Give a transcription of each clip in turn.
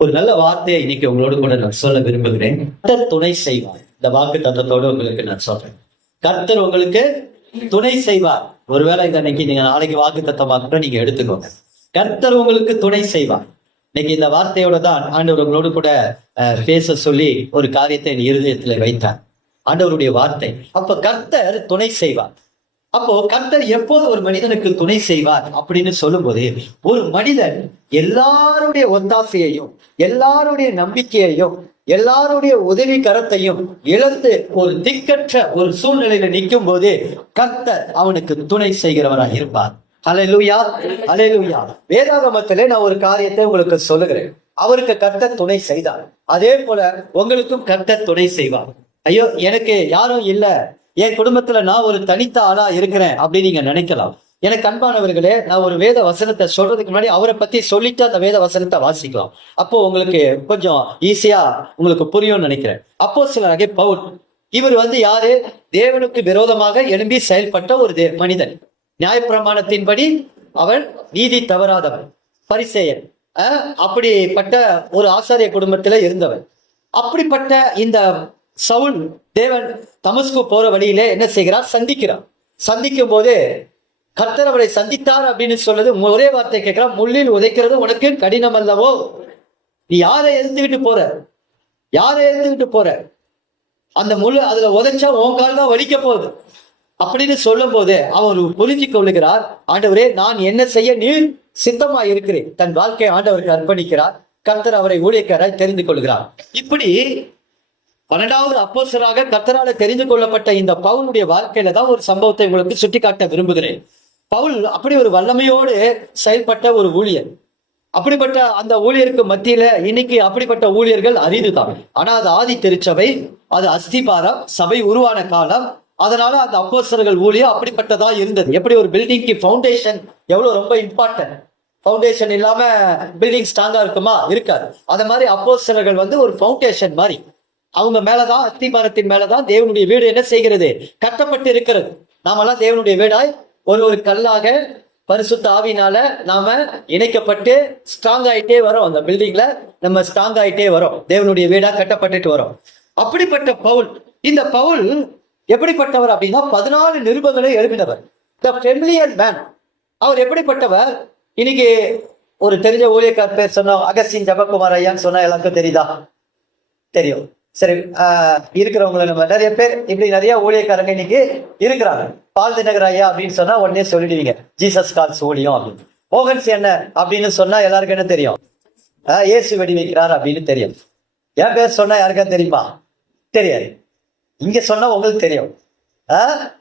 ஒரு நல்ல வார்த்தையை இன்னைக்கு உங்களோடு கூட நான் சொல்ல விரும்புகிறேன். கர்த்தர் துணை செய்வார். இந்த வாக்கு தத்தத்தோடு உங்களுக்கு நான் சொல்றேன், கர்த்தர் உங்களுக்கு துணை செய்வார். ஒருவேளை இந்த இன்னைக்கு நீங்க நாளைக்கு வாக்கு தத்தமா கூட நீங்க எடுத்துக்கோங்க. கர்த்தர் உங்களுக்கு துணை செய்வார். இன்னைக்கு இந்த வார்த்தையோட தான் ஆண்டவர் உங்களோடு கூட பேச சொல்லி ஒரு காரியத்தை என் இருதயத்துல வைத்தார். ஆண்டவருடைய வார்த்தை. அப்ப கர்த்தர் துணை செய்வார். அப்போ கர்த்தர் எப்போது ஒரு மனிதனுக்கு துணை செய்வார் அப்படின்னு சொல்லும் போது, ஒரு மனிதன் எல்லாருடைய ஒத்தாசையையும் எல்லாருடைய நம்பிக்கையையும் எல்லாருடைய உதவி கரத்தையும் இழந்து ஒரு திக்கற்ற ஒரு சூழ்நிலையில நிற்கும் போது கர்த்தர் அவனுக்கு துணை செய்கிறவராக இருப்பார். ஹல்லேலூயா, ஹல்லேலூயா. வேதாகமத்திலே நான் ஒரு காரியத்தை உங்களுக்கு சொல்லுகிறேன். அவருக்கு கர்த்தர் துணை செய்தார். அதே போல உங்களுக்கும் கர்த்தர் துணை செய்வார். ஐயோ, எனக்கு யாரும் இல்ல, என் குடும்பத்துல நான் ஒரு தனித்த ஆளா இருக்கிறேன் அப்படின்னு நீங்க நினைக்கலாம். எனக்கு அன்பானவர்களே, நான் ஒரு வேத வசனத்தை சொல்றதுக்கு முன்னாடி அவரை பத்தி சொல்லிட்டு அந்த வேத வசனத்தை வாசிக்கலாம். அப்போ உங்களுக்கு கொஞ்சம் ஈஸியா உங்களுக்கு புரியும்னு நினைக்கிறேன். அப்போஸ்தலனாகிய பவுல், இவர் யாரு? தேவனுக்கு விரோதமாக எழும்பி செயல்பட்ட ஒரு மனிதன். நியாயப்பிரமாணத்தின்படி அவன் நீதி தவறாதவன், பரிசேயன், அப்படிப்பட்ட ஒரு ஆசாரிய குடும்பத்துல இருந்தவன். அப்படிப்பட்ட இந்த சவுல் தேவன் தமஸ்கு போற வழியிலே என்ன செய்கிறார்? சந்திக்கிறார். சந்திக்கும் போது கர்த்தர் அவரை சந்தித்தார் அப்படின்னு சொல்றது ஒரே வார்த்தை கேட்கிறார், முள்ளில் உதைக்கிறது உனக்கு கடினம் அல்லவோ? நீ யாரை எழுந்துகிட்டு போற? யாரை எழுந்துகிட்டு போற? அந்த முள் அதுல உதைச்சா உன் கால் தான் வலிக்க போகுது அப்படின்னு சொல்லும் போது அவர் புரிஞ்சு கொள்ளுகிறார், ஆண்டவரே நான் என்ன செய்ய நீர் சித்தமா இருக்கிறேன். தன் வாழ்க்கையை ஆண்டவருக்கு அர்ப்பணிக்கிறார். கர்த்தர் அவரை ஊழியக்காராய் தெரிந்து கொள்கிறார். இப்படி 12வது அப்போஸ்தலராக கர்த்தரால தெரிந்து கொள்ளப்பட்ட இந்த பவுலுடைய வாழ்க்கையில தான் ஒரு சம்பவத்தை உங்களுக்கு சுட்டி காட்ட விரும்புகிறேன். பவுல் அப்படி ஒரு வல்லமையோடு செயல்பட்ட ஒரு ஊழியர். அப்படிப்பட்ட அந்த ஊழியருக்கு மத்தியில இன்னைக்கு அப்படிப்பட்ட ஊழியர்கள் அரிதுதான். ஆனா அது ஆதி திருச்சபை, அது அஸ்திபாரம், சபை உருவான காலம். அதனால அந்த அப்போஸ்தலர்கள் ஊழியம் அப்படிப்பட்டதா இருந்தது. எப்படி ஒரு பில்டிங்க்கு ஃபவுண்டேஷன் எவ்வளவு ரொம்ப இம்பார்ட்டன்ட், ஃபவுண்டேஷன் இல்லாம பில்டிங் ஸ்ட்ராங்கா இருக்குமா? இருக்காது. அது மாதிரி அப்போஸ்தலர்கள் ஒரு ஃபவுண்டேஷன் மாதிரி. அவங்க மேலதான், அஸ்திபாரத்தின் மேலதான் தேவனுடைய வீடு என்ன செய்கிறது? கட்டப்பட்டு இருக்கிறது. நாமெல்லாம் தேவனுடைய வீடாய் ஒரு கல்லாக பரிசுத்த ஆவியினால நாம இணைக்கப்பட்டு ஸ்ட்ராங் ஆயிட்டே வரோம். அந்த பில்டிங்ல நம்ம ஸ்ட்ராங் ஆயிட்டே வரோம், தேவனுடைய வீடா கட்டப்பட்டுட்டு வரோம். அப்படிப்பட்ட பவுல், இந்த பவுல் எப்படிப்பட்டவர் அப்படின்னா 14 நிருபங்களை எழுதினவர். த ஃபெமிலியர் மேன். அவர் எப்படிப்பட்டவர்? இன்னைக்கு ஒரு தெரிஞ்ச ஊழியக்கார் பேர் சொன்னா அகஸ்டின் ஜெபக்குமார் ஐயான்னு சொன்னா எல்லாருக்கும் தெரியுதா? தெரியும். சரி, இருக்கிறவங்களை நம்ம நிறைய பேர் இப்படி நிறைய ஊழியக்காரங்க இன்னைக்கு இருக்கிறாங்க. பால் தினகர் ஐயா அப்படின்னு சொன்னா உடனே சொல்லிடுவீங்க, ஜீசஸ் கால்ஸ் ஊழியம் அப்படின்னு. மோகன்ஸ் என்ன அப்படின்னு சொன்னா எல்லாருக்கும் என்ன தெரியும்? இயேசு வெடி வைக்கிறார் அப்படின்னு தெரியும். என் பேர் சொன்னா யாருக்கா தெரியுமா? தெரியாது. இங்க சொன்னா உங்களுக்கு தெரியும்,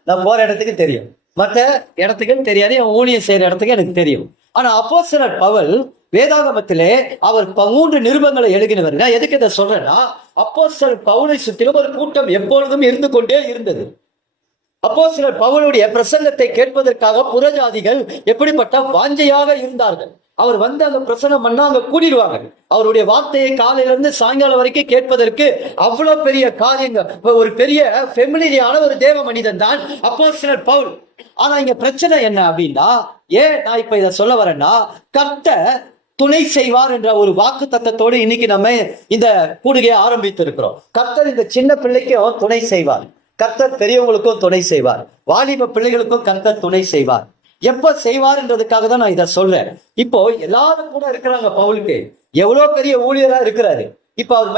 நான் போற இடத்துக்கு தெரியும், மற்ற இடத்துக்கு தெரியாது, என் ஊழியம் செய்யற இடத்துக்கு எனக்கு தெரியும். ஆனா அப்போஸ்தலர் பவுல் வேதாகமத்திலே அவர் 3 நிருபங்களை எழுதினவர். நான் எதுக்கு இதை சொல்றேன்னா, அப்போஸ்தலர் பவுலை சுற்றிலும் ஒரு கூட்டம் எப்பொழுதும் இருந்து கொண்டே இருந்தது. அப்போஸ்தலர் பவுலுடைய பிரசங்கத்தை கேட்பதற்காக புறஜாதிகள் எப்படிப்பட்ட வாஞ்சையாக இருந்தார்கள். அவர் அங்க பிரசங்கம் பண்ணா அங்க கூடிடுவாங்க. அவருடைய வார்த்தையை காலையில இருந்து சாயங்காலம் வரைக்கும் கேட்பதற்கு அவ்வளவு பெரிய காரியங்கள், ஒரு பெரிய ஃபெமிலியான ஒரு தேவ மனிதன் தான் அப்போஸ்தலர் பவுல். ஆனா இங்க பிரச்சனை என்ன அப்படின்னா, ஏன் நான் இப்ப இதை சொல்ல வரேன்னா, கர்த்தர் துணை செய்வார் என்ற ஒரு வாக்கு தத்தத்தோடு இன்னைக்கு நம்ம இந்த கூடுகையை ஆரம்பித்து இருக்கிறோம். கர்த்தர் இந்த சின்ன பிள்ளைக்கும் துணை செய்வார், கர்த்தர் பெரியவங்களுக்கும் துணை செய்வார், வாலிப பிள்ளைகளுக்கும் கர்த்தர் துணை செய்வார். எப்ப செய்வார் என்றதுக்காக தான் நான் இதை சொல்றேன். இப்போ எல்லாரும் கூட இருக்கிறாங்க. பவுலுக்கு எவ்வளவு பெரிய ஊழியரா இருக்கிறாரு. இப்ப அவர்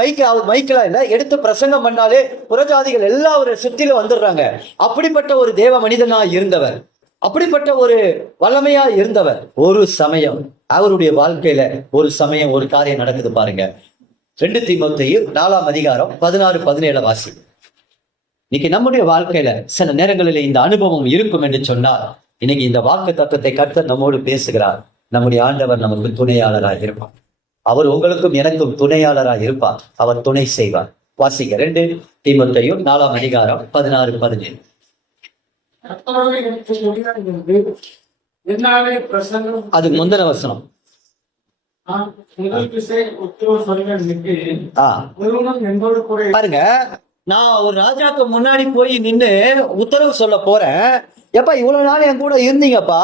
மைக்கெல்லாம் இல்ல, எடுத்து பிரசங்கம் பண்ணாலே புறஜாதிகள் எல்லாம் அவரை சுற்றில வந்துடுறாங்க. அப்படிப்பட்ட ஒரு தேவ மனிதனா இருந்தவர், அப்படிப்பட்ட ஒரு வல்லமையா இருந்தவர். ஒரு சமயம் அவருடைய வாழ்க்கையில ஒரு சமயம் ஒரு காரியம் நடக்குது பாருங்க. 2 தீமோத்தேயு 4ஆம் அதிகாரம் 16-17 வாசி. இன்னைக்கு நம்முடைய வாழ்க்கையில சில நேரங்களில் இந்த அனுபவம் இருக்கும் என்று சொன்னால், இன்னைக்கு இந்த வாக்கு தத்துவத்தை கர்த்தர் நம்மோடு பேசுகிறார். நம்முடைய ஆண்டவர் நமக்கு துணையாளராக இருப்பார். அவர் உங்களுக்கும் எனக்கும் துணையாளராக இருப்பார். அவர் துணை செய்வார். வாசிங்க 2 தீமோத்தேயு 4ஆம் அதிகாரம் 16-17. அது முந்தின வசனம். பாருங்க, நான் ஒரு ராஜாக்கு முன்னாடி போய் நின்று உத்தரவு சொல்ல போறேன். எப்பா இவ்வளவு நாள் என் கூட இருந்தீங்கப்பா,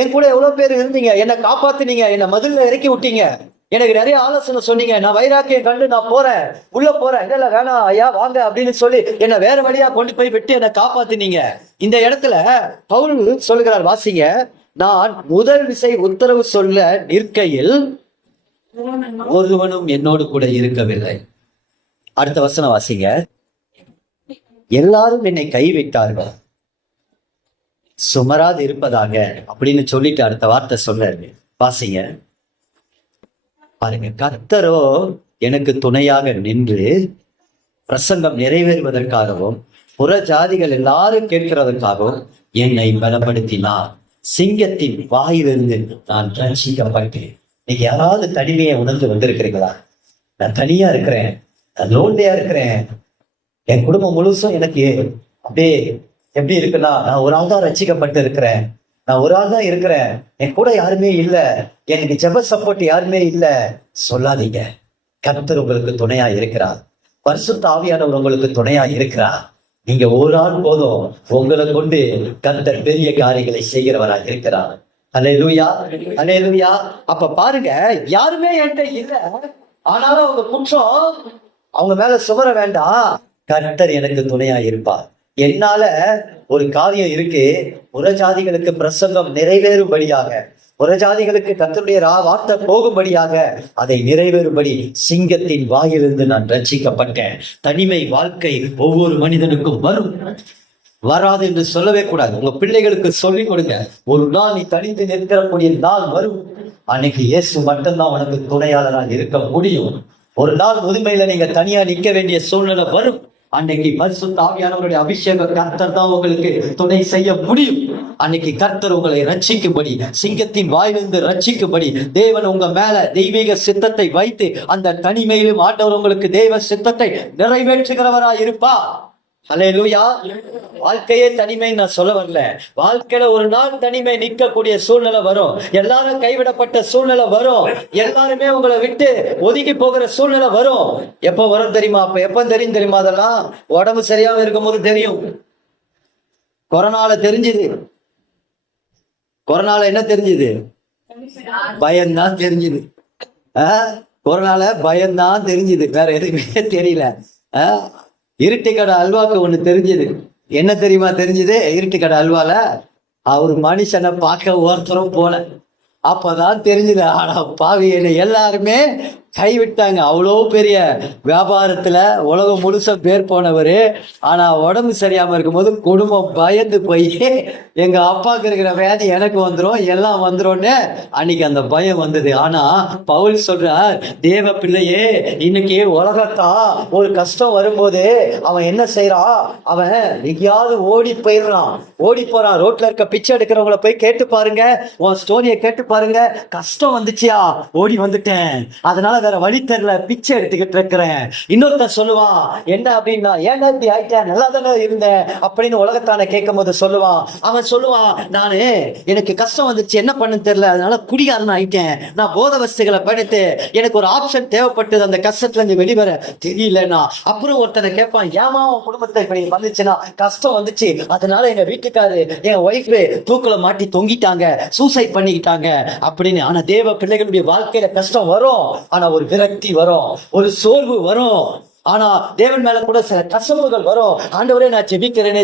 என் கூட எவ்வளவு பேர் இருந்தீங்க, என்னை காப்பாத்துனீங்க, என்னை மதில்ல இறக்கி விட்டீங்க, எனக்கு நிறைய ஆலோசனை சொன்னீங்க, நான் வைராக்கியம் கண்டு நான் போறேன், உள்ள போறேன், இல்ல வேணாம் ஐயா வாங்க அப்படின்னு சொல்லி என்னை வேற வழியா கொண்டு போய் விட்டு என்னை காப்பாத்தினீங்க. இந்த இடத்துல பவுல் சொல்லுகிறார், வாசிங்க, நான் முதல் விசை உத்தரவு சொல்ல நிற்கையில் ஒருவனும் என்னோடு கூட இருக்கவில்லை. அடுத்த வசனம் வாசிங்க, எல்லாரும் என்னை கைவிட்டார்கள், சுமராது இருப்பதாக அப்படின்னு சொல்லிட்டு அடுத்த வார்த்தை சொல்றாரு. வாசிங்க பாருங்க, கர்த்தரோ எனக்கு துணையாக நின்று பிரசங்கம் நிறைவேறுவதற்காகவும் புற ஜாதிகள் எல்லாரும் கேட்கிறதற்காகவும் என்னை பலப்படுத்தினார். சிங்கத்தின் வாயிலிருந்து நான் ரட்சிக்கப்பட்டேன். நீங்க யாராவது தனிமையை உணர்ந்து வந்திருக்கிறீங்களா? நான் தனியா இருக்கிறேன், நான் லோன்லியா இருக்கிறேன், என் குடும்பம் முழுசும் எனக்கு அப்படியே எப்படி இருக்குன்னா, நான் ஒரு ஆள் தான் ரட்சிக்கப்பட்டு இருக்கிறேன், நான் ஒரு ஆள் தான் இருக்கிறேன், என் கூட யாருமே இல்லை, எனக்கு ஜெப சப்போர்ட் யாருமே இல்லை. சொல்லாதீங்க, கர்த்தர் உங்களுக்கு துணையா இருக்கிறார், பரிசுத்த ஆவியானவர் உங்களுக்கு துணையா இருக்கிறார். நீங்க ஒரு ஆள் போதும், உங்களை கொண்டு கர்த்தர் பெரிய காரியங்களை செய்கிறவராக இருக்கிறார். அல்லேலூயா, அல்லேலூயா. அப்ப பாருங்க, யாருமே என்கிட்ட இல்லை, ஆனாலும் அவங்க குற்றம் அவங்க மேல சுமர வேண்டாம், கர்த்தர் எனக்கு துணையா இருப்பார். என்னால ஒரு காரியம் இருக்கு, புறஜாதிகளுக்கு பிரசங்கம் நிறைவேறும்படியாக, புறஜாதிகளுக்கு கர்த்தருடைய வார்த்தை போகும்படியாக, அதை நிறைவேறும்படி சிங்கத்தின் வாயிலிருந்து நான் ரட்சிக்கப்பட்டேன். தனிமை வாழ்க்கை ஒவ்வொரு மனிதனுக்கும் வரும், வராது என்று சொல்லவே கூடாது. உங்க பிள்ளைகளுக்கு சொல்லிக் கொடுங்க, ஒரு நாள் நீ தனித்து நிற்கக்கூடிய நாள் வரும், அன்னைக்கு இயேசு மட்டும்தான் உனக்கு துணையாளராக இருக்க முடியும். ஒரு நாள் முதுமையில நீங்க தனியா நிற்க வேண்டிய சூழ்நிலை வரும், அன்னைக்கு பரிசுத்த ஆவியானவருடைய அபிஷேக கர்த்தர் தான் உங்களுக்கு துணை செய்ய முடியும். அன்னைக்கு கர்த்தர் உங்களை ரட்சிக்கும்படி, சிங்கத்தின் வாயிலிருந்து ரட்சிக்கும்படி தேவன் உங்க மேல தெய்வீக சித்தத்தை வைத்து அந்த தனிமையிலும் ஆண்டவர் உங்களுக்கு தெய்வ சித்தத்தை நிறைவேற்றுகிறவராய் இருப்பா. அல்லேலூயா. வாழ்க்கையே தனிமை நான் சொல்ல வரல, வாழ்க்கையில ஒரு நாள் தனிமை நிற்கக்கூடிய சூழ்நிலை வரும், எல்லாரும் கைவிடப்பட்ட சூழ்நிலை வரும், எல்லாருமே உங்களை விட்டு ஒதுங்கி போகிற சூழ்நிலை வரும். எப்ப வரும் தெரியுமா? அப்ப எப்ப தெரியும் தெரியுமா? அதெல்லாம் உடம்பு சரியாம இருக்கும் போது தெரியும். கொரோனால தெரிஞ்சுது. கொரோனால என்ன தெரிஞ்சுது? பயம்தான் தெரிஞ்சுது. கொரோனால பயம்தான் தெரிஞ்சுது, வேற எதுவுமே தெரியல. இருட்டு கடை அல்வாக்கு ஒண்ணு தெரிஞ்சது. என்ன தெரியுமா தெரிஞ்சது? இருட்டு கடை அல்வால அவர் மனுஷனை பார்க்க ஒருத்தரும் போல, அப்பதான் தெரிஞ்சது. ஆனா பாவி, என்ன எல்லாருமே கைவிட்டாங்க. அவ்வளோ பெரிய வியாபாரத்துல உலகம் முழுச பேர் போனவர், ஆனா உடம்பு சரியாம இருக்கும்போது குடும்பம் பயந்து போய் எங்க அப்பாவுக்கு இருக்கிற வியாதி எனக்கு வந்துடும், எல்லாம் வந்துடும்னு அன்னைக்கு அந்த பயம் வந்தது. ஆனா பவுல் சொல்றார், தேவ பிள்ளையே, இன்னைக்கு உலகத்தா ஒரு கஷ்டம் வரும்போது அவன் என்ன செய்யறான்? அவன் எங்கேயாவது ஓடி போயிடுறான், ஓடி போறான். ரோட்ல இருக்க பிச்சை எடுக்கிறவங்கள போய் கேட்டு பாருங்க, உன் ஸ்டோரியை கேட்டு பாருங்க. கஷ்டம் வந்துச்சியா, ஓடி வந்துட்டேன், அதனால வேற வழி தெரியல, பிச்சை எடுத்துக்கிட்டு இருக்கிறேன். இன்னொருத்தர் சொல்லுவான், என்ன அப்படின்னா, ஏன்னா இப்படி ஆயிட்டேன், நல்லா தானே இருந்தேன் அப்படின்னு உலகத்தான கேட்கும் போது சொல்லுவான். அவன் சொல்லுவான், நானு எனக்கு கஷ்டம் வந்துச்சு, என்ன பண்ணு தெரியல, அதனால குடிகாரன் ஆயிட்டேன், நான் போத வஸ்துகளை படித்து எனக்கு ஒரு ஆப்ஷன் தேவைப்பட்டது, அந்த கஷ்டத்துல இருந்து வெளிவர தெரியலன்னா. அப்புறம் ஒருத்தனை கேட்பான், ஏமா உன் குடும்பத்தை இப்படி வந்துச்சுன்னா, கஷ்டம் வந்துச்சு, அதனால எங்க வீட்டுக்காரு என் ஒய்ஃப் தூக்குல மாட்டி தொங்கிட்டாங்க, சூசைட் பண்ணிக்கிட்டாங்க அப்படின்னு. ஆனா தேவ பிள்ளைகளுடைய வாழ்க்கையில கஷ்டம் வரும், ஆனா ஒரு விரக்தி வரும், ஒரு சோர்வு வரும், ஆனா தேவன் மேல கூட சில கசவுகள் வரும். ஆண்டவரே நான்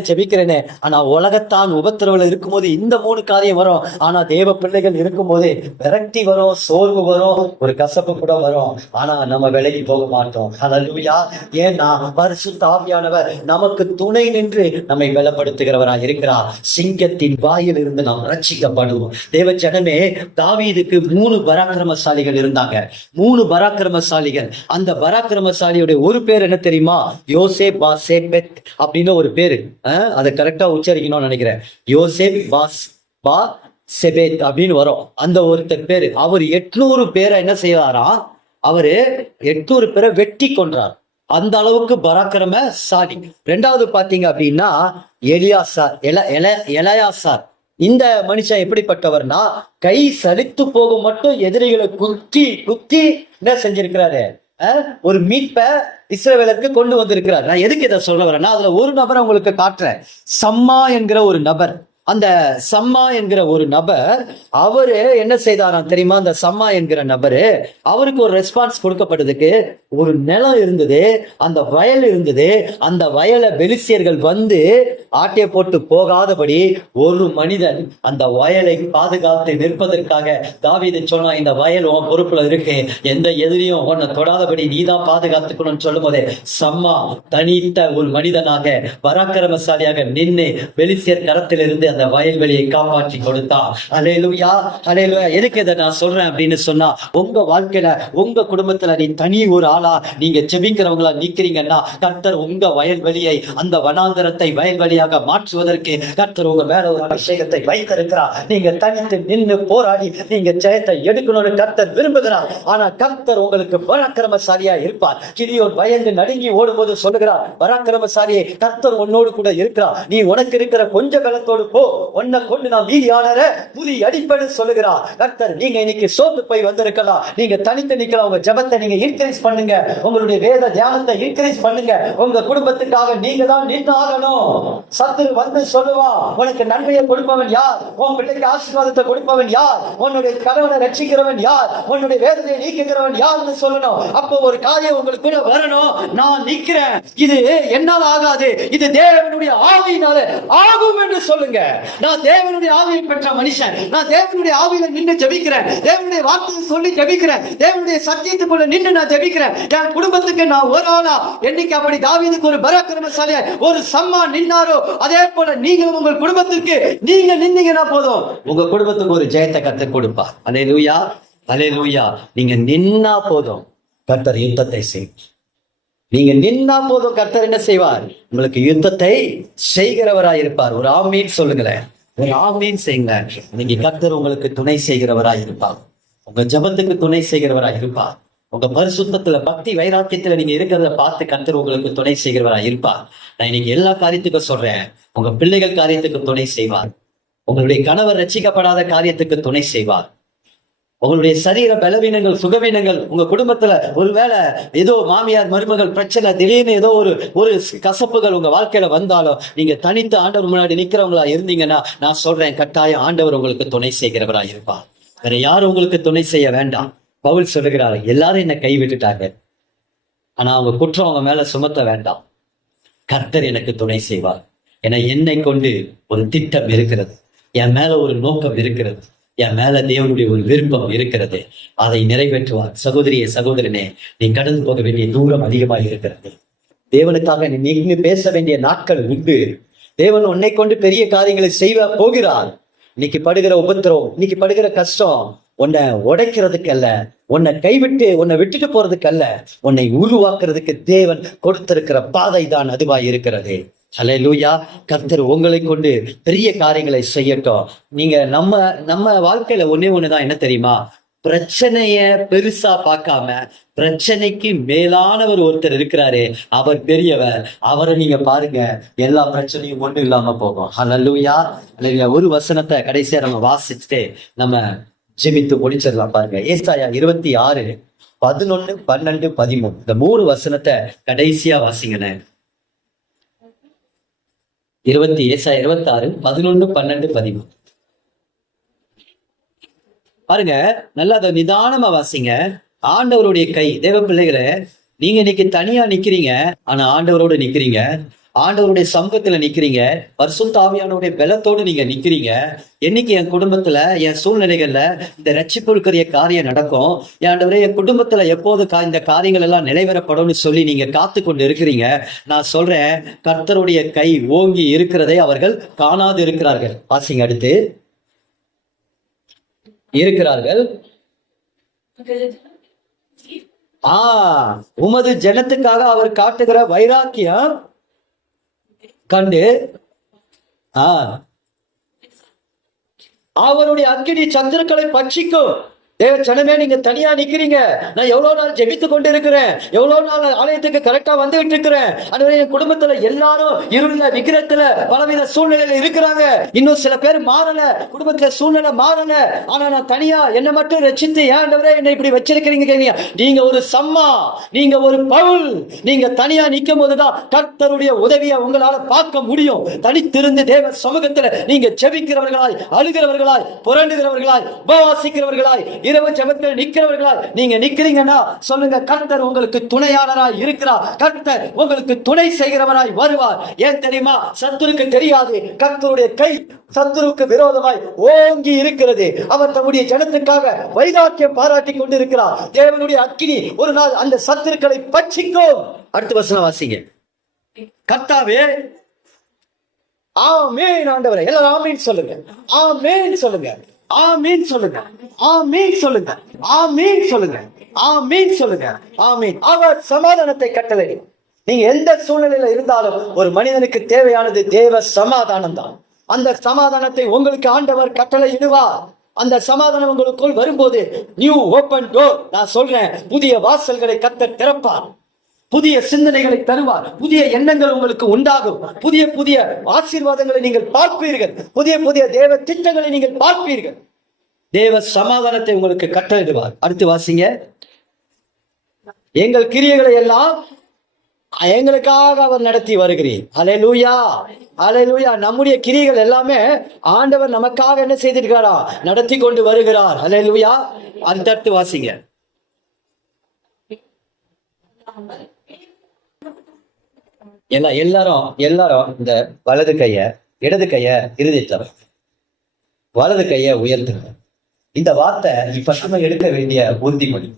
செபிக்கிறேனே. ஆனா உலகத்தான் உபத்திரவுல இருக்கும்போது இந்த 3 காரியம் வரும். ஆனா தேவ பிள்ளைகள் இருக்கும்போது விரக்தி வரும், சோர்வு வரும், ஒரு கசப்பு கூட வரும். ஆனா நம்ம விலகி போக மாட்டோம். அல்லேலூயா. ஏன்னா பரிசுத்த ஆவியானவர் நமக்கு துணை நின்று நம்மை பலப்படுத்துகிறவராக இருக்கிறார். சிங்கத்தின் வாயில் இருந்து நாம் ரட்சிக்கப்படுவோம். தேவ ஜனமே, தாவீதுக்கு 3 பராக்கிரமசாலிகள் இருந்தாங்க. 3 பராக்கிரமசாலிகள். அந்த பராக்கிரமசாலியுடைய ஒரு பேர் என்ன தெரியுமா? யோசேப் பாசேபெத் அப்படின்னு ஒரு பேரு. அதை கரெக்டா உச்சரிக்கணும்னு நினைக்கிறேன். யோசேப் பாசேபெத் அப்படின்னு வரும். அந்த ஒருத்தர் பேரு. அவர் 800 பேரை என்ன செய்வாராம்? அவரு 800 பேரை வெட்டி கொன்றார். அந்த அளவுக்கு பராக்கிரமசாலி. 2வது பாத்தீங்க அப்படின்னா எலியாசார். இந்த மனுஷன் எப்படிப்பட்டவர்னா, கை சலித்து போகும் மட்டும் எதிரிகளை குத்தி என்ன செஞ்சிருக்கிறாரு? ஒரு மீட்ப இஸ்ரவேலுக்கு கொண்டு வந்திருக்கிறார். நான் எதுக்கு இதை சொல்ல வரேன்னா, அதுல ஒரு நபரை உங்களுக்கு காட்டுறேன். சம்மா என்கிற ஒரு நபர். அந்த சம்மா என்கிற ஒரு நபர், அவரு என்ன செய்தாராம் தெரியுமா? அந்த சம்மா என்கிற நபரு, அவருக்கு ஒரு ரெஸ்பான்ஸ் கொடுக்கப்படுறதுக்கு ஒரு நிலம் இருந்தது, அந்த வயல் இருந்தது. அந்த வயலை பெலிஸ்தியர்கள் வந்து ஆட்டைய போட்டு போகாதபடி ஒரு மனிதன் அந்த வயலை பாதுகாத்து நிற்பதற்காக தாவீது சொன்னா, இந்த வயல் உன் பொறுப்புல இருக்கு, எந்த எதிரியும் உன்னை தொடாதபடி நீதான் பாதுகாத்துக்கணும்னு சொல்லும் போதே சம்மா தனித்த ஒரு மனிதனாக பராக்கிரமசாலியாக நின்று பெலிஸ்தியர் கரத்திலிருந்து அந்த வயல்வெளியை காப்பாற்றி கொடுத்தா. அல்லேலூயா, அல்லேலூயா. எதுக்கு இதை நான் சொல்றேன் அப்படின்னு சொன்னா, உங்க வாழ்க்கையில உங்க குடும்பத்துல நீ தனி ஒரு ஆளா நீங்க ஜெபிக்கிறவங்களா நிக்கிறீங்கன்னா, கர்த்தர் உங்க வயல்வெளியை, அந்த வனாந்தரத்தை வயல்வெளியாக மாற்றுவதற்கு கர்த்தர் உங்க மேல ஒரு அபிஷேகத்தை வைத்திருக்கிறார். நீங்க தனித்து நின்று போராடி நீங்க ஜெயத்தை எடுக்கணும்னு கர்த்தர் விரும்புகிறார். ஆனா கர்த்தர் உங்களுக்கு பராக்கிரமசாலியா இருப்பார். கிதியோன் பயந்து நடுங்கி ஓடும்போது சொல்லுகிறார், பராக்கிரமசாலியை கர்த்தர் உன்னோடு கூட இருக்கிறார், நீ உனக்கு இருக்கிற கொஞ்ச பலத்தோடு போ, உன்னை கொண்டு நான் மீதியானர புலி அடிப்பேன்னு சொல்லுகிறார் கர்த்தர். நீங்க இன்னைக்கு சோர்ந்து போய் வந்திருக்கலாம், நீங்க தனித்து நிக்கலாம். உங்க ஜெபத்தை நீங்க இன்க்ரீஸ் பண்ணுங்க, உங்களுடைய வேத தியானத்தை இன்க்ரீஸ் பண்ணுங்க. உங்க குடும்பத்துக்காக நீங்க தான் நின்னாகணும். சத்துரு வந்து சொல்லுவா, உனக்கு நன்மையை கொடுப்பவன் யார்? உன் பிள்ளைக்கு ஆசீர்வாதத்தை கொடுப்பவன் யார்? உன்னுடைய கணவனை ரட்சிக்கிறவன் யார்? உன்னுடைய வேதனையை நீக்குகிறவன் யார்னு சொல்லணும். அப்போ ஒரு காரியம் உங்களுக்கு கூட வரணும், நான் நிக்கிறேன், இது என்னால் ஆகாது, இது தேவனுடைய ஆவியினால ஆகும் என்று சொல்லுங்க. நான் தேவனுடைய ஆவியை பெற்ற மனுஷன், நான் தேவனுடைய ஆவியில நின்று ஜெபிக்கிறேன், தேவனுடைய வார்த்தையை சொல்லி ஜெபிக்கிறேன், தேவனுடைய சத்தியத்துக்குள்ள நின்று நான் ஜெபிக்கிறேன். என் குடும்பத்துக்கு நான் ஒரு ஆளா என்னைக்கு அப்படி தாவீதுக்கு ஒரு பராக்கிரமசாலியா ஒரு சம்மா நின்னாரோ, அதே போல நீங்களும் உங்கள் குடும்பத்திற்கு நீங்க நின்னீங்கன்னா போதும், உங்க குடும்பத்துக்கு ஒரு ஜெயத்தை கர்த்தர் கொடுப்பா. அல்லேலூயா, அல்லேலூயா. நீங்க நின்னா போதும், கர்த்தர் யுத்தத்தை செய்வார். நீங்க நின்னா போதும், கர்த்தர் என்ன செய்வார்? உங்களுக்கு யுத்தத்தை செய்கிறவராய் இருப்பார். ஒரு ஆமீன் சொல்லுங்களேன், ஒரு ஆமீன் செய்யுங்க. நீங்க கர்த்தர் உங்களுக்கு துணை செய்கிறவராய் இருப்பார். உங்க ஜபத்துக்கு துணை செய்கிறவராய் இருப்பார். உங்க பரிசுத்தத்துல பக்தி வைராக்கியத்துல நீங்க இருக்கிறத பார்த்து கர்த்தர் உங்களுக்கு துணை செய்கிறவராய் இருப்பார். நான் இன்னைக்கு எல்லா காரியத்துக்கும் சொல்றேன், உங்க பிள்ளைகள் காரியத்துக்கு துணை செய்வார். உங்களுடைய கணவர் ரட்சிக்கப்படாத காரியத்துக்கு துணை செய்வார். உங்களுடைய சரீர பலவீனங்கள், சுகவீனங்கள், உங்க குடும்பத்துல ஒருவேளை ஏதோ மாமியார் மருமகள் பிரச்சனை, திடீர்னு ஏதோ ஒரு கசப்புகள் உங்க வாழ்க்கையில வந்தாலும், நீங்க தனித்து ஆண்டவர் முன்னாடி நிக்கிறவங்களா இருந்தீங்கன்னா, நான் சொல்றேன், கட்டாயம் ஆண்டவர் உங்களுக்கு துணை செய்கிறவரா இருப்பார். வேற யாரும் உங்களுக்கு துணை செய்ய வேண்டாம். பவுல் சொல்லுகிறாரு, எல்லாரும் என்னை கைவிட்டுட்டாங்க, ஆனா அவங்க குற்றம் அவங்க மேல சுமத்த வேண்டாம், கர்த்தர் எனக்கு துணை செய்வார். ஏன்னா என்னை கொண்டு ஒரு திட்டம் இருக்கிறது, என் மேல ஒரு நோக்கம் இருக்கிறது, என் மேல தேவனுடைய ஒரு விருப்பம் இருக்கிறது, அதை நிறைவேற்றுவார். சகோதரியே, சகோதரனே, நீ கடந்து போக வேண்டிய தூரம் அதிகமாக இருக்கிறது. தேவனுக்காக நீ நின்று பேச வேண்டிய நாட்கள் உண்டு. தேவன் உன்னை கொண்டு பெரிய காரியங்களை செய்வ போகிறார். இன்னைக்கு படுகிற உபத்திரம், இன்னைக்கு படுகிற கஷ்டம் உன்னை உடைக்கிறதுக்கு அல்ல, உன்னை கைவிட்டு உன்னை விட்டுட்டு போறதுக்கு அல்ல, உன்னை உருவாக்குறதுக்கு தேவன் கொடுத்திருக்கிற பாதை தான் அதுவாய் இருக்கிறது. அல்லேலூயா. கர்த்தர் உங்களை கொண்டு பெரிய காரியங்களை செய்யட்டும். நீங்க நம்ம வாழ்க்கையில ஒண்ணுதான், என்ன தெரியுமா? பிரச்சனைய பெருசா பார்க்காம, பிரச்சனைக்கு மேலானவர் ஒருத்தர் இருக்கிறாரு, அவர் பெரியவர், அவரை நீங்க பாருங்க, எல்லா பிரச்சனையும் ஒண்ணு இல்லாம போகும். அல்லேலூயா, அல்லேலூயா. ஒரு வசனத்தை கடைசியா நம்ம வாசிச்சுட்டு நம்ம ஜெபித்து முடிச்சிடலாம். பாருங்க, ஏசாயா 26, 11, 12, 13 இந்த 3 வசனத்தை கடைசியா வாசிங்கண்ணே. ஏசாயா 26, 11, 12, 13 பாருங்க. நல்லா அதை நிதானமா வாசிங்க. ஆண்டவருடைய கை, தேவ பிள்ளைகளை, நீங்க இன்னைக்கு தனியா நிக்கிறீங்க, ஆனா ஆண்டவரோடு நிக்கிறீங்க, ஆண்டவருடைய சமூகத்துல நிக்கிறீங்க, பரிசுத்த ஆவியானவருடைய பலத்தோடு நீங்க நிக்கிறீங்க. என்னைக்கு என் குடும்பத்துல, என் சூழ்நிலைகள்ல இந்த ரட்சிப்புக்குரிய காரியம் நடக்கும், ஆண்டவரே என் குடும்பத்துல எப்போது இந்த காரியங்கள் எல்லாம் நிறைவேறப்படும்னு சொல்லி நீங்க காத்து கொண்டு இருக்கிறீங்க. நான் சொல்றேன், கர்த்தருடைய கை ஓங்கி இருக்கிறதை அவர்கள் காணாது இருக்கிறார்கள். வாசிங்க அடுத்து. இருக்கிறார்கள். உமது ஜனத்துக்காக அவர் காட்டுகிற வைராக்கியம் கண்டு அவருடைய அக்கினி சத்துருக்களை பட்சிக்கும். ஜனமே, நீங்க தனியா நிக்கிறீங்க. நான் எவ்வளவு நாள் ஜெபித்து கொண்டு இருக்கிறேன், எவ்வளவு நாள் ஆலயத்துக்கு கரெக்டா வந்துகிட்டு இருக்கிறேன். ஆண்டவரே, என் குடும்பத்துல எல்லாரும் இருள விக்கிரத்துல பலவித சூழ்நிலையில இருக்கிறாங்க. இன்னும் சில பேர் மாறல, குடும்பத்துல சூழ்நிலை மாறல. ஆனா நான் தனியா என்னை மட்டும் ரட்சித்து ஏன் ஆண்டவரே என்னை இப்படி வச்சிருக்கிறீங்க? நீங்க ஒரு சம்மா, நீங்க ஒரு பவுல். நீங்க தனியா நிற்கும் போதுதான் கர்த்தருடைய உதவியை உங்களால பார்க்க முடியும். தனித்திருந்து தேவ சமூகத்துல நீங்க ஜெபிக்கிறவர்களாய், அழுகிறவர்களாய், புரண்டுகிறவர்களாய், உபவாசிக்கிறவர்களாய், இரவு ஜெபத்தில் நிக்கிறவர்களாய் நீங்க நிக்கிறீங்கன்னா சொல்லுங்க, கர்த்தர் உங்களுக்கு துணையாளராய் இருக்கிறார். கர்த்தர் உங்களுக்கு துணை செய்கிறவராய் வருவார். ஏன் தெரியுமா? சத்துருக்கு தெரியாது, கர்த்தருடைய கை சத்துருக்கு விரோதமாய் ஓங்கி இருக்கிறது. அவர் தம்முடைய ஜனத்துக்காக வைராக்கியம் பாராட்டி கொண்டிருக்கிறார். தேவனுடைய அக்கினி ஒரு நாள் அந்த சத்துருக்களை பட்சிக்கும். அடுத்த வசனம் வாசிங்க. கர்த்தாவே, ஆமென். ஆண்டவரே, எல்லாரும் ஆமென் சொல்லுங்க. ஆமென் சொல்லுங்க. ஆமீன் சொல்லுங்க. ஆமீன் சொல்லுங்க. ஆமீன் சொல்லுங்க. ஆமீன் சொல்லுங்க. ஆமீன். அவர் சமாதானத்தை கட்டளை. நீங்க எந்த சூழ்நிலையில இருந்தாலும் ஒரு மனிதனுக்கு தேவையானது தேவ சமாதானம் தான். அந்த சமாதானத்தை உங்களுக்கு ஆண்டவர் கட்டளை இடுவார். அந்த சமாதானம் உங்களுக்குள் வரும்போது நியூ ஓபன் டோர். நான் சொல்றேன், புதிய வாசல்களை கர்த்தர் திறப்பார். புதிய சிந்தனைகளை தருவார். புதிய எண்ணங்கள் உங்களுக்கு உண்டாகும். புதிய புதிய ஆசீர்வாதங்களை நீங்கள் பார்ப்பீர்கள். புதிய புதிய தேவ திட்டங்களை நீங்கள் பார்ப்பீர்கள். தேவ சமாதானத்தை உங்களுக்கு கட்டளையிடுவார். அடுத்து வாசிங்க. எங்கள் கிரியைகளை எல்லாம் எங்களுக்காக அவர் நடத்தி வருகிறீர். அல்லேலூயா, அல்லேலூயா. நம்முடைய கிரியைகள் எல்லாமே ஆண்டவர் நமக்காக என்ன செய்திருக்கிறாரா? நடத்தி கொண்டு வருகிறார். அல்லேலூயா. அடுத்து வாசிங்க. எல்லாரும் இந்த வலது கைய இடது கைய இருதயத்துல, வலது கைய உயர்த்துங்க. இந்த வார்த்தை இப்ப நம்ம எடுக்க வேண்டிய உறுதிமொழி.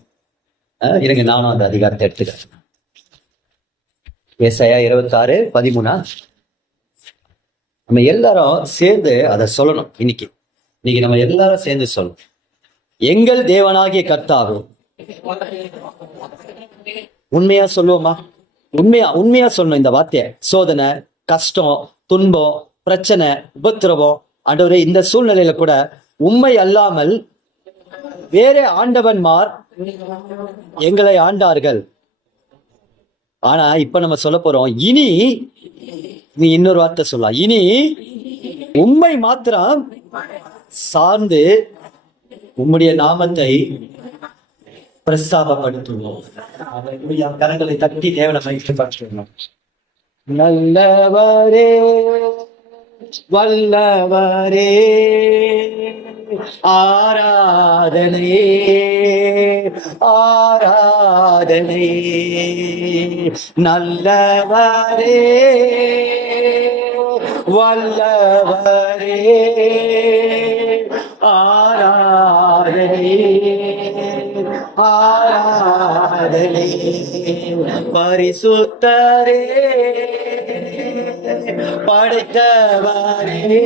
இருங்க, நானும் அந்த அதிகாரத்தை எடுத்துக்கிறேன். ஏசாயா 26:13. நம்ம எல்லாரும் சேர்ந்து அதை சொல்லணும். இன்னைக்கு நம்ம எல்லாரும் சேர்ந்து சொல்லணும். எங்கள் தேவனாகிய கர்த்தாவே. உண்மையா சொல்லுவோமா? உண்மையா சொல்லணும் இந்த வார்த்தைய. சோதனை, கஷ்டம், துன்பம், பிரச்சனை, உபத்திரவம், ஆண்டவரே இந்த சூழ்நிலையில கூட உண்மை அல்லாமல் வேற ஆண்டவன்மார் எங்களை ஆண்டார்கள். ஆனா இப்ப நம்ம சொல்ல போறோம், இனி நீ இன்னொரு வார்த்தை சொல்லலாம். இனி உண்மை மாத்திரம் சார்ந்து உம்முடைய நாமத்தை பிரஸ்தாபப்படுத்துவோம். கரங்களை தட்டி தேவனை மகிழ்ச்சிப்படுத்துவோம். நல்லவரே, வல்லவரே, ஆராதனை, ஆராதனை. நல்லவரே, வல்லவரே, ஆராதனை, ஆராதனை. பரிசுத்தரே, படைத்தவரே,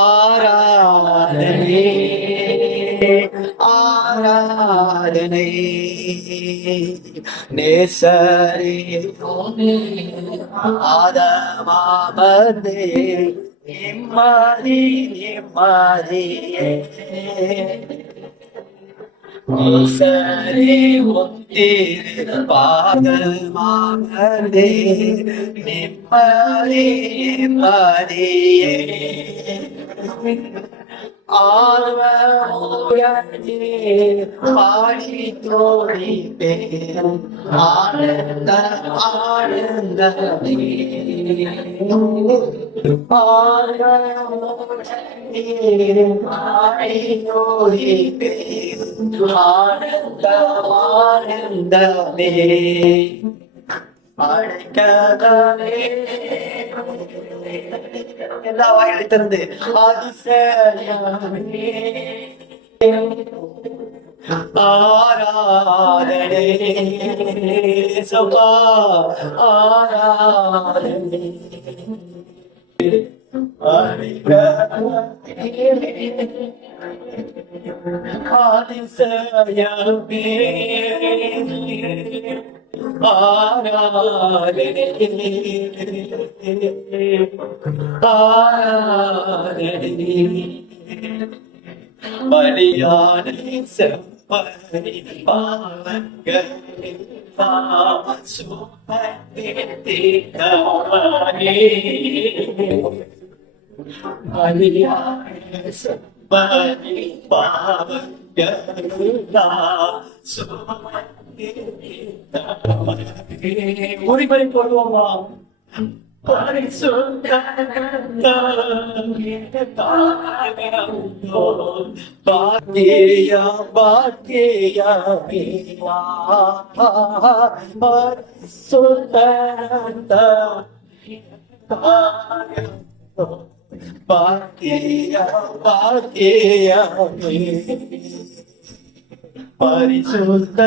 ஆராதனை, ஆராதனை. நேசரே, ஆதமாமதே, நிம்மதி, நிம்மதியே. நேசரே, ஒத்திரு பாதமாமதே, நிம்மதி, நிம்மதியே. ஆர்வமுடனே பாடி தோழிப்பேன், ஆனந்த ஆனந்தமே. ஆர்வமுடனே பாடி தோழிப்பேன், ஆனந்த ஆனந்தமே. அழைக்கதே எல்லா வாயிலை திறந்து அதிசயமே, ஆராதனை சுபா, ஆராதனை. அதிசயமே, ஆராதனை, ஆராதனை. பலியான செப்பரி பாவங்கள் உரிமை போடுவோமா? பாக்கியா பாக்கியா பாக்கியா பாக்கியா பரிசுத்த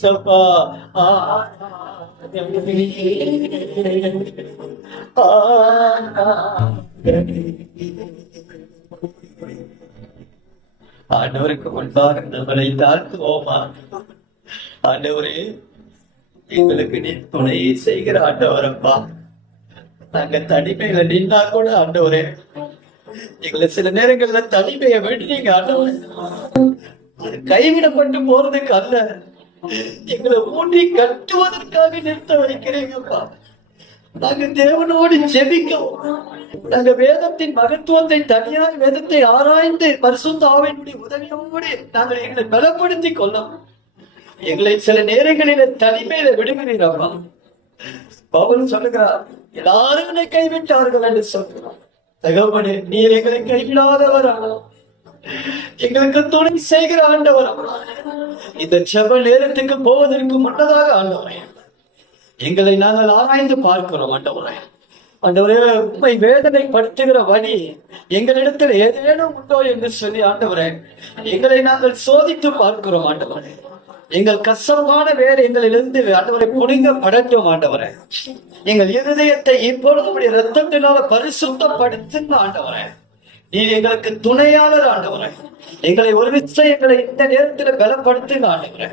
சபா ஆண்டவருக்கு முன்பாக நம்மளை தாழ்த்துவோமா? ஆண்டவரே, எங்களுக்கு நீ துணையை செய்கிற ஆண்டவரப்பா. நாங்க தனிமையில நின்னா கூட ஆண்டவரே, எங்களை சில நேரங்கள்ல தனிமையை வேண்டினீங்க ஆண்டவரே. கைவிடப்பட்டு போறதுக்கு அல்ல, எங்களை ஊன்றி கட்டுவதற்காக நிறுத்த வைக்கிறீங்கப்பா. நாங்க தேவனோடு ஜெபிக்கவும், நாங்க வேதத்தின் மகத்துவத்தை தனியார் வேதத்தை ஆராய்ந்து பரிசுத்த ஆவியினுடைய உதவியோடு நாங்கள் எங்களை பலப்படுத்திக் கொள்ளவும் எங்களை சில நேரங்களில தனிமையில விடுகிறீரப்பா. பவுல் சொல்லுகிறார், எல்லாரும் என்னை கைவிட்டார்கள் என்று சொல்கிறார். தகவனே, நீர் எங்களை கைவிடாதவர், எங்களுக்கு துணை செய்கிற ஆண்டவர். இந்த ஜெப நேரத்துக்கு போவதற்கு முன்னதாக ஆண்டவரே, எங்களை நாங்கள் ஆராய்ந்து பார்க்கிறோம் ஆண்டவரே. ஆண்டவரே, உண்மை வேதனைப்படுத்துகிற வழி எங்களிடத்தில் ஏதேனும் உண்டோ என்று சொல்லி ஆண்டவரே, எங்களை நாங்கள் சோதித்து பார்க்கிறோம் ஆண்டவரே. எங்கள் கசப்பான வேறு எங்களிலிருந்து ஆண்டவரை புடுங்கப்படட்டும் ஆண்டவரே. எங்கள் இருதயத்தை இப்பொழுது இரத்தத்தினால பரிசுத்தப்படுத்துங்க ஆண்டவரே. நீர் எங்களுக்கு துணையாளர் ஆண்டவரே. எங்களை ஒரு விஷயங்களை இந்த நேரத்தில் பலப்படுத்துங்க ஆண்டவரே.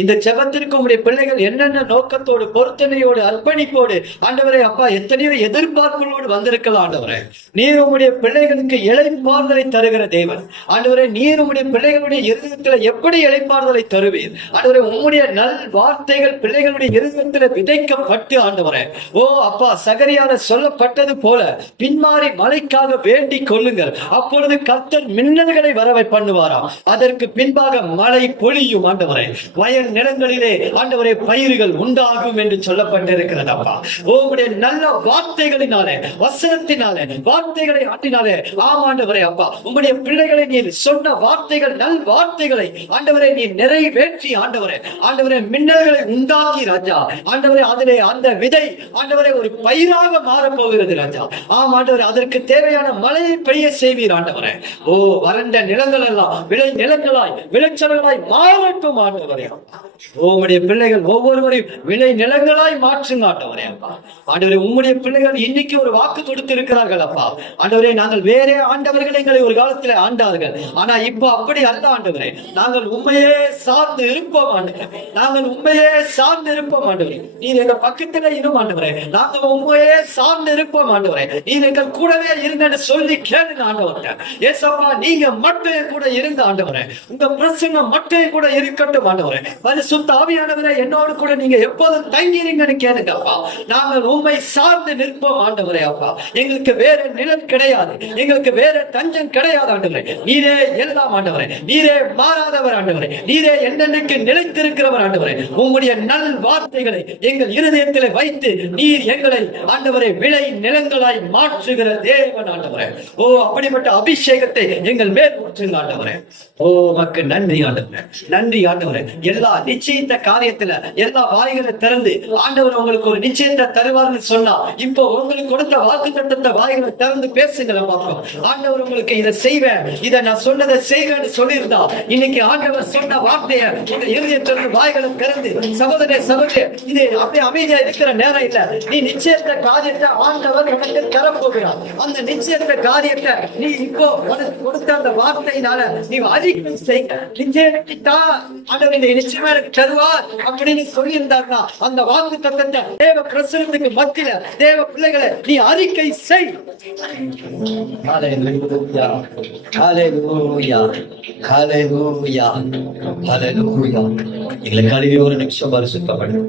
இந்த ஜெபத்திற்கு உங்களுடைய பிள்ளைகள் என்னென்ன நோக்கத்தோடு, பொருத்தனையோடு, அர்ப்பணிப்போடு ஆண்டவரே அப்பா எத்தனையோ எதிர்பார்ப்புகளோடு வந்திருக்கலாம் ஆண்டவரே. நீர் உங்களுடைய பிள்ளைகளுக்கு இளைப்பாறுதலை தருகிற தேவன் ஆண்டவரே. நீர் உங்களுடைய பிள்ளைகளுடைய இருதயத்தில் எப்படி இளைப்பாறுதலை தருவீர் ஆண்டவரே? உங்களுடைய நல் வார்த்தைகள் பிள்ளைகளுடைய இருதயத்தில் விதைக்கப்பட்டு ஆண்டவரே, ஓ அப்பா, சகரியால சொல்லப்பட்டது போல பின்மாறி மழைக்காக வேண்டிக் கொள்ளுங்கள், அப்பொழுது கர்த்தர் மின்னல்களை வரவை பண்ணுவாராம். அதற்கு பின்பாக மழை பொழியும் ஆண்டவரே. வயல் நிலங்களிலே ஆண்டவரே பயிர்கள் உண்டாகும் என்று சொல்லப்பட்டிருக்கிறது அப்பா. உங்களுடைய நல்ல வார்த்தைகளினாலே, வசனத்தினாலே, வார்த்தைகளை ஆட்டினாலே ஆண்டவரே அப்பா, உங்களுடைய பிள்ளைகளை நீர் சொன்ன வார்த்தைகள், நல் வார்த்தைகளை ஆண்டவரே நீர் நிறைவேற்றி ஆண்டவரே, ஆண்டவரே மின்னல்களை உண்டாக்கி ராஜா ஆண்டவரே, அதிலே அந்த விதை ஆண்டவரே ஒரு பயிராக மாறப்போகிறது ராஜா. ஆண்டவரே, அதற்கு தேவையான மழையை பெய்ய செய்வீர் ஆண்டவரே. ஓ, வறண்ட நிலங்கள் எல்லாம் விளை நிலங்களாய், விளைச்சல்களாய் மாறட்டும் ஆண்டவரே. உங்களுடைய பிள்ளைகள் ஒவ்வொருவரையும் விளை நிலங்களாய் மாற்றுங்க ஆண்டவரே அப்பா. ஆண்டவரே, உங்களுடைய பிள்ளைகள் இன்னைக்கு ஒரு வாக்கு கொடுத்து இருக்கிறார்கள் அப்பா. ஆண்டவரே, நாங்கள் வேற ஆண்டவர்கள் எங்களை ஒரு காலத்துல ஆண்டார்கள், ஆனா இப்போ அப்படி அல்ல ஆண்டவரே. நாங்கள் உண்மையே சார்ந்து இருப்போம் ஆண்டவரே. நாங்கள் உண்மையே சார்ந்து இருப்போம் ஆண்டவரே. நீர் எங்க பக்கத்துல இரும் ஆண்டவரே. நாங்கள் உண்மையே சார்ந்து இருப்போம் ஆண்டவரே. நீர் எங்கள் கூடவே இருங்கன்னு சொல்லி கேளுங்க ஆண்டவரே. ஏசப்பா, நீங்க மட்டும் கூட இருங்க ஆண்டவரே. உங்க பிரசன்னம் மட்டும் கூட இருக்கட்டும் ஆண்டவரே. பரிசுத்த ஆவியானவரே, என்னோடு கூட நீங்க எப்போதும் தங்கிறீங்கன்னு கேளுங்கப்பா. நாங்கள் உண்மை சார்ந்து நிற்போம் ஆண்டவரே அப்பா. எங்களுக்கு வேற நிழல் கிடையாது, எங்களுக்கு வேற தஞ்சம் கிடையாது ஆண்டவரே. நீரே எல்லாம் ஆண்டவரே. நீரே மாறாதவர் ஆண்டவரே. நீரே என்னென்னைக்கு நிலைத்திருக்கிறவர் ஆண்டவரே. உங்களுடைய நல் வார்த்தைகளை எங்கள் இருதயத்தில் வைத்து நீர் எங்களை ஆண்டவரே விளை நிலங்களாய் மாற்றுகிற தேவன் ஆண்டவரே. ஓ, அப்படிப்பட்ட அபிஷேகத்தை எங்கள் மேல் ஊற்றுங்க ஆண்டவரே. ஓ, மக்கள் நன்றி ஆண்டவரே. நன்றி ஆண்டவரே. எல்லா எல்லா நிச்சயித்த காரியத்துல எல்லா வாய்களை திறந்து ஆண்டவர் உங்களுக்கு ஒரு நிச்சயத்தை தருவார்னு சொன்னா இப்போ உங்களுக்கு கொடுத்த வாக்குத்தத்தத்தை வாய்களை திறந்து பேசுங்க பார்ப்போம். ஆண்டவர் உங்களுக்கு இதை செய்வேன், இதை நான் சொன்னதை செய்வேன்னு சொல்லியிருந்தா இன்னைக்கு ஆண்டவர் சொன்ன வார்த்தையை உங்க இருதயத்திலிருந்து வாய்களை திறந்து சகோதரே சகோதரி இது அப்படியே அமைதியா இருக்கிற நேரம் இல்ல. நீ நிச்சயத்த காரியத்தை ஆண்டவர் உனக்கு தரப்போகிறார். அந்த நிச்சயத்த காரியத்தை நீ இப்போ உனக்கு கொடுத்த அந்த வார்த்தையினால நீ அறிக்கை செய்ய நிச்சயத்தா ஆண்டவர் இந்த நிச்சயமா எனக்கு தருவார் அப்படின்னு சொல்லியிருந்தார்னா அந்த வாக்கு தத்தத்தை தேவ பிரசனத்துக்கு மத்தியில தேவ பிள்ளைகளை நீ அறிக்கை செய். ஹல்லேலூயா ஹல்லேலூயா ஹல்லேலூயா ஹல்லேலூயா. எங்களை கழுவி ஒரு நிமிஷம் பரிசுத்தப்படும்.